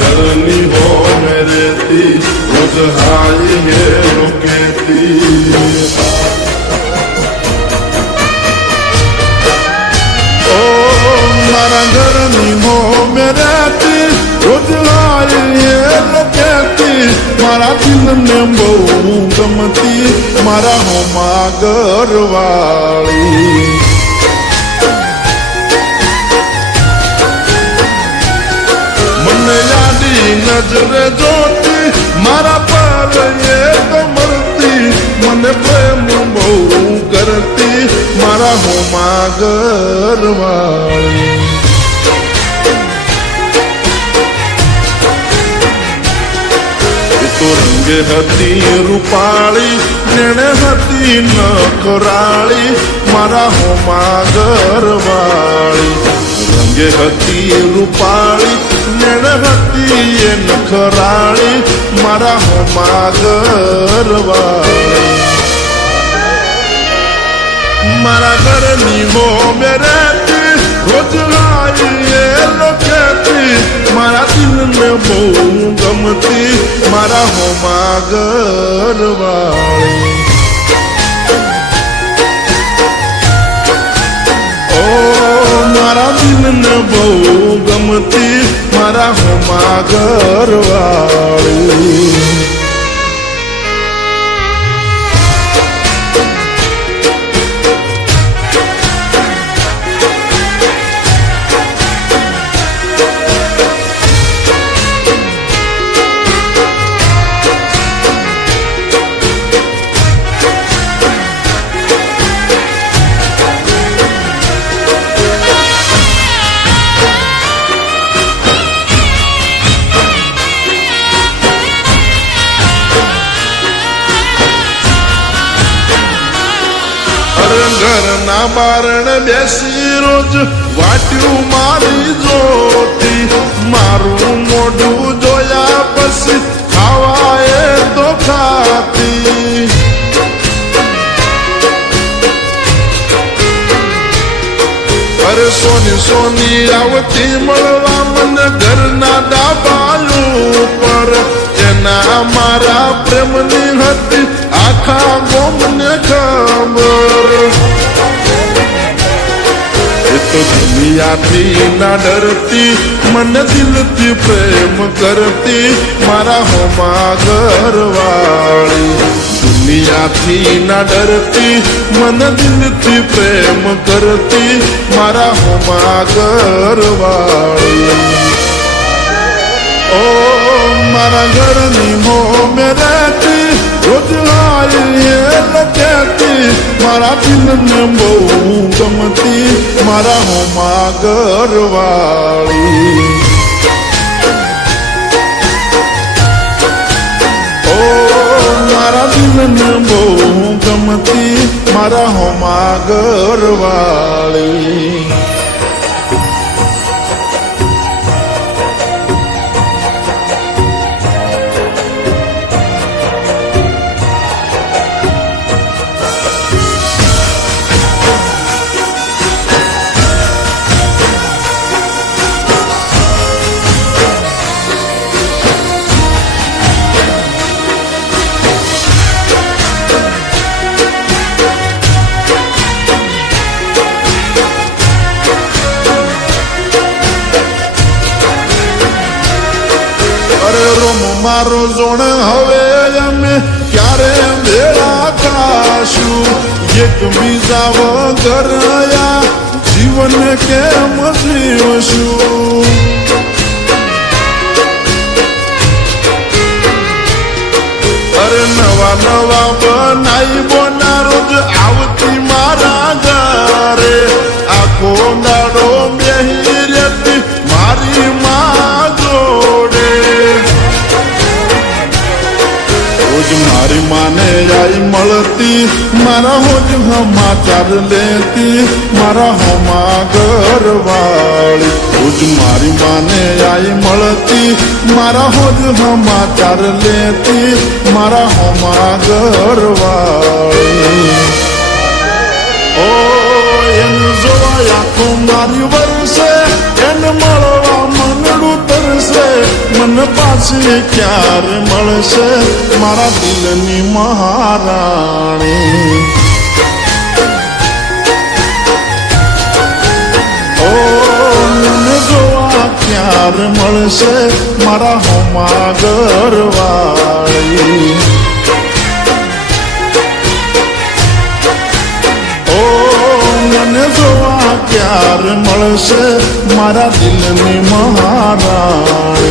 घरनी हो मेरे ती रोज हाई है लोके ती मारा घरनी हो मेरे ती रोज हाई है लोके ती मारा दिल ने बहु गमती मारा हो मागर वाली नजर जोती मारा पर ये तो मरती मन प्रेम बहु करती मारा हो मागर वाली तो रंगे हती रूपाली नेणे हती नखराली मारा हो मागर वाली रंगे हती रूपाली नेण हती ये नखराली मारा हो मागर वाली मारा घरनी हो मेरे ती रोज लाई ये लोकेती मारा दिल में बहु गमती मारा हो मागर वाली मारा दिल ने बहु गमती मारा हो मागर वाली ઘરના બારણ બેસી રોજ વાટ્યું મારી જોતી મારું મોઢું જોયા પછી ખાવાય તો ખાતી અરે સોની સોની આવતી મળવા મને ઘરના ડાબાયું પર એના મારા પ્રેમની હતી આખા ગોમને ખબર तो दुनिया थी ना डरती मन दिल थी प्रेम करती मारा हो मागर वाली दुनिया थी ना डरती मन दिल थी प्रेम करती मारा हो मागर वाली ओ मारा घरनी हो मेरे ती रोज आई लगती मारा दिल ने बहु गमती मारा हो मागर वाली ओ मारा दिल ने बहु गमती मारा हो मागर वाली मारो जोण हवे अमे क्यारे भेड़ा खाशु एक बीजा वगर या जीवन केम जीवशु अरे नवा नवा बनाई बोना रोज आवती मारा घरे आखो दाड़ो बेही रहती मारी माँ जोड़े रोज मारी माने आई मलती मारा होज समाचार लेती मारा होमा घर वाली रोज मारी माने आई मलती मारा होज समाचार लेती मारा होमा घर वाली ओ एन जोया को मारी वर्षे एन मळवा मनडू तरसे મને પાછી ક્યારે મળશે મારા દિલની મહારાણી ઓ મને જોવા ક્યારે મળશે મારા હોમા ઘરવાળી મને જોવા ક્યારે મળશે મારા દિલની મહારાણી